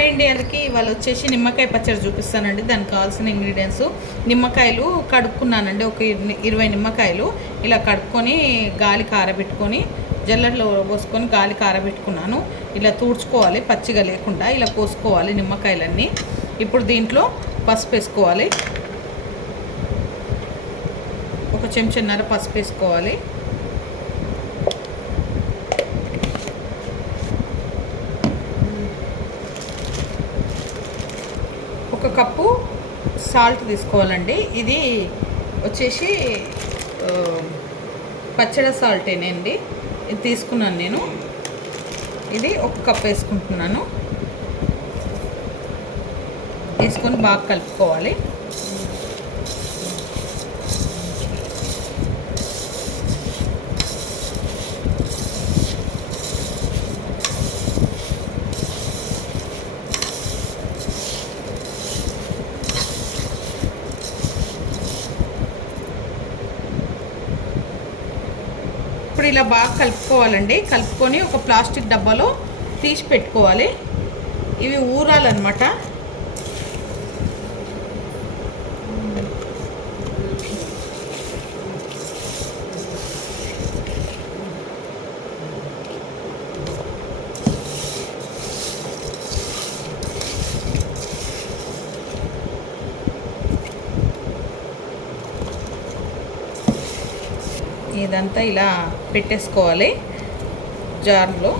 Hi అండి అందరికీ. ఇవాళ వచ్చేసి నిమ్మకాయ పచ్చడి చూపిస్తానండి. దానికి కావాల్సిన ఇంగ్రీడియంట్స్ నిమ్మకాయలు కడుక్కున్నానండి. ఒక 20 నిమ్మకాయలు ఇలా కడుక్కొని గాలి కారబెట్టుకొని జల్లెడలో పోసుకొని గాలి కారబెట్టుకున్నాను. ఇలా తూడ్చుకోవాలి, పచ్చిగా లేకుండా ఇలా కోసుకోవాలి నిమ్మకాయలన్నీ. ఇప్పుడు దీంట్లో పసుపు వేసుకోవాలి, ఒక చెంచాన్నర పసుపు వేసుకోవాలి. ఒక కప్పు సాల్ట్ తీసుకోవాలండి. ఇది వచ్చేసి పచ్చడి సాల్టేనండి, ఇది తీసుకున్నాను నేను. ఇది ఒక కప్ వేసుకుంటున్నాను. వేసుకొని బాగా కలుపుకోవాలి. ఇప్పుడు ఇలా బాగా కలుపుకోవాలండి. కలుపుకొని ఒక ప్లాస్టిక్ డబ్బాలో తీసి పెట్టుకోవాలి. ఇవి ఊరాలన్నమాట. ఇదంతా ఇలా పెట్టేసుకోవాలి. జార్లో,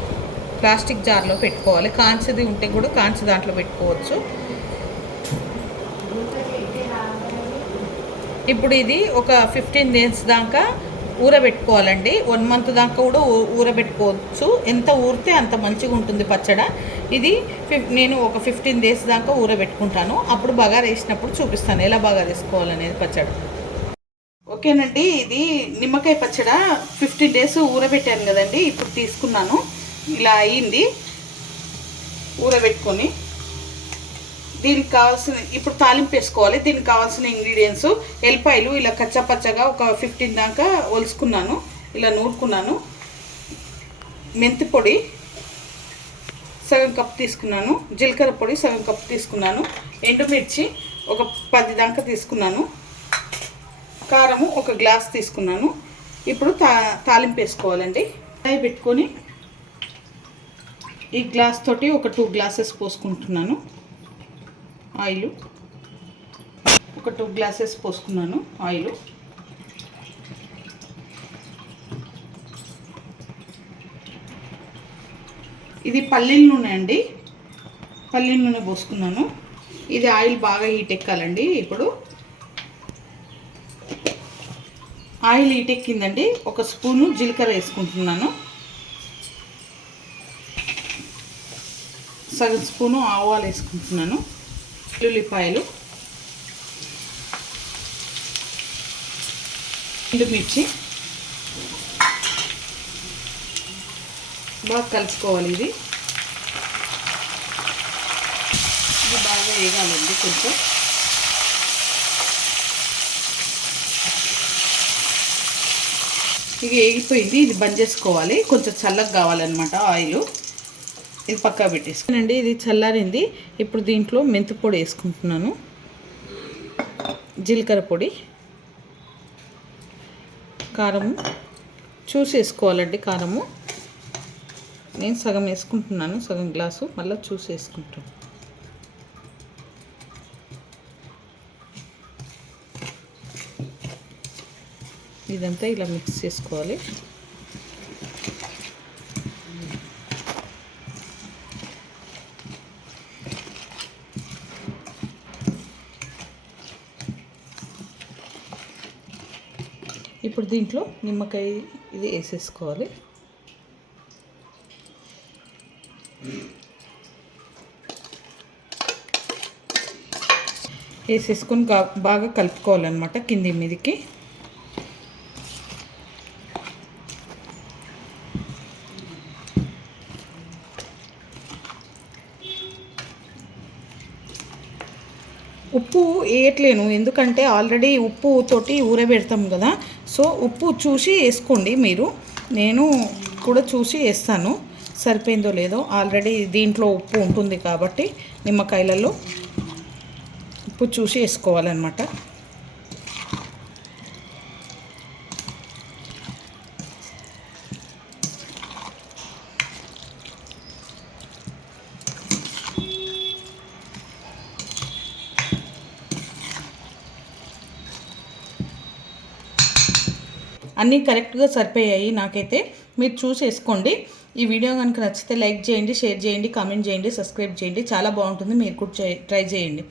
ప్లాస్టిక్ జార్లో పెట్టుకోవాలి. కాంచిది ఉంటే కూడా కాంచి దాంట్లో పెట్టుకోవచ్చు. ఇప్పుడు ఇది ఒక 15 days దాకా ఊరబెట్టుకోవాలండి. 1 month దాకా కూడా ఊరబెట్టుకోవచ్చు. ఎంత ఊరితే అంత మంచిగా ఉంటుంది పచ్చడి. ఇది నేను ఒక 15 days దాకా ఊరబెట్టుకుంటాను. అప్పుడు బగారా వేసినప్పుడు చూపిస్తాను ఎలా బగారా వేసుకోవాలనేది పచ్చడి. ఓకేనండి. ఇది నిమ్మకాయ పచ్చడి 15 days ఊరబెట్టాను కదండి. ఇప్పుడు తీసుకున్నాను. ఇలా అయింది ఊరబెట్టుకొని. దీనికి కావాల్సిన ఇప్పుడు తాలింపు వేసుకోవాలి. దీనికి కావాల్సిన ఇంగ్రీడియంట్స్ ఎల్లిపాయలు ఇలా కచ్చాపచ్చగా ఒక 15 దాకా ఒలుసుకున్నాను, ఇలా నూరుకున్నాను. మెంతి పొడి సగం కప్ తీసుకున్నాను. జీలకర్ర పొడి సగం కప్ తీసుకున్నాను. ఎండుమిర్చి ఒక 10 దాకా తీసుకున్నాను. కారము ఒక గ్లాస్ తీసుకున్నాను. ఇప్పుడు తాలింపు వేసుకోవాలండి. కడాయి పెట్టుకొని ఈ గ్లాస్ తోటి ఒక 2 glasses పోసుకుంటున్నాను. ఆయిల్ ఒక 2 glasses పోసుకున్నాను. ఆయిల్ ఇది పల్లీల నూనె అండి. పల్లీల నూనె పోసుకున్నాను. ఇది ఆయిల్ బాగా హీట్ ఎక్కాలండి. ఇప్పుడు ఆయిల్ హీట్ ఎక్కిందండి. ఒక స్పూను జీలకర్ర వేసుకుంటున్నాను. సగం స్పూను ఆవాలు వేసుకుంటున్నాను. ఉల్లిపాయలు, ఎండుమిర్చి బాగా కలుపుకోవాలి. ఇది బాగా వేగాలండి. కొంచెం ఇక వేగిపోయింది. ఇది బంద్ చేసుకోవాలి. కొంచెం చల్లగా కావాలన్నమాట ఆయిల్. ఇది పక్కా పెట్టేసుకోనండి. ఇది చల్లారింది. ఇప్పుడు దీంట్లో మెంతి పొడి వేసుకుంటున్నాను, జీలకర్ర పొడి, కారము చూసి వేసుకోవాలండి. కారము నేను సగం వేసుకుంటున్నాను, సగం గ్లాసు, మళ్ళీ చూసి వేసుకుంటాను. ఇదంతా ఇలా మిక్స్ చేసుకోవాలి. ఇప్పుడు దీంట్లో నిమ్మకాయ ఇది వేసేసుకోవాలి. వేసేసుకొని బాగా కలుపుకోవాలన్నమాట కింది మీదికి. ఉప్పు వేయట్లేను, ఎందుకంటే ఆల్రెడీ ఉప్పు తోటి ఊరబెడతాం కదా. సో ఉప్పు చూసి వేసుకోండి మీరు. నేను కూడా చూసి వేస్తాను. సరిపోయిందో లేదో. ఆల్రెడీ దీంట్లో ఉప్పు ఉంటుంది కాబట్టి నిమ్మకాయలలో ఉప్పు చూసి వేసుకోవాలన్నమాట. అన్నీ కరెక్ట్గా సరిపోయాయి నాకైతే. మీరు చూసి వేసుకోండి. ఈ వీడియో కనుక నచ్చితే లైక్ చేయండి, షేర్ చేయండి, కామెంట్ చేయండి, సబ్స్క్రైబ్ చేయండి. చాలా బాగుంటుంది, మీరు కూడా ట్రై చేయండి.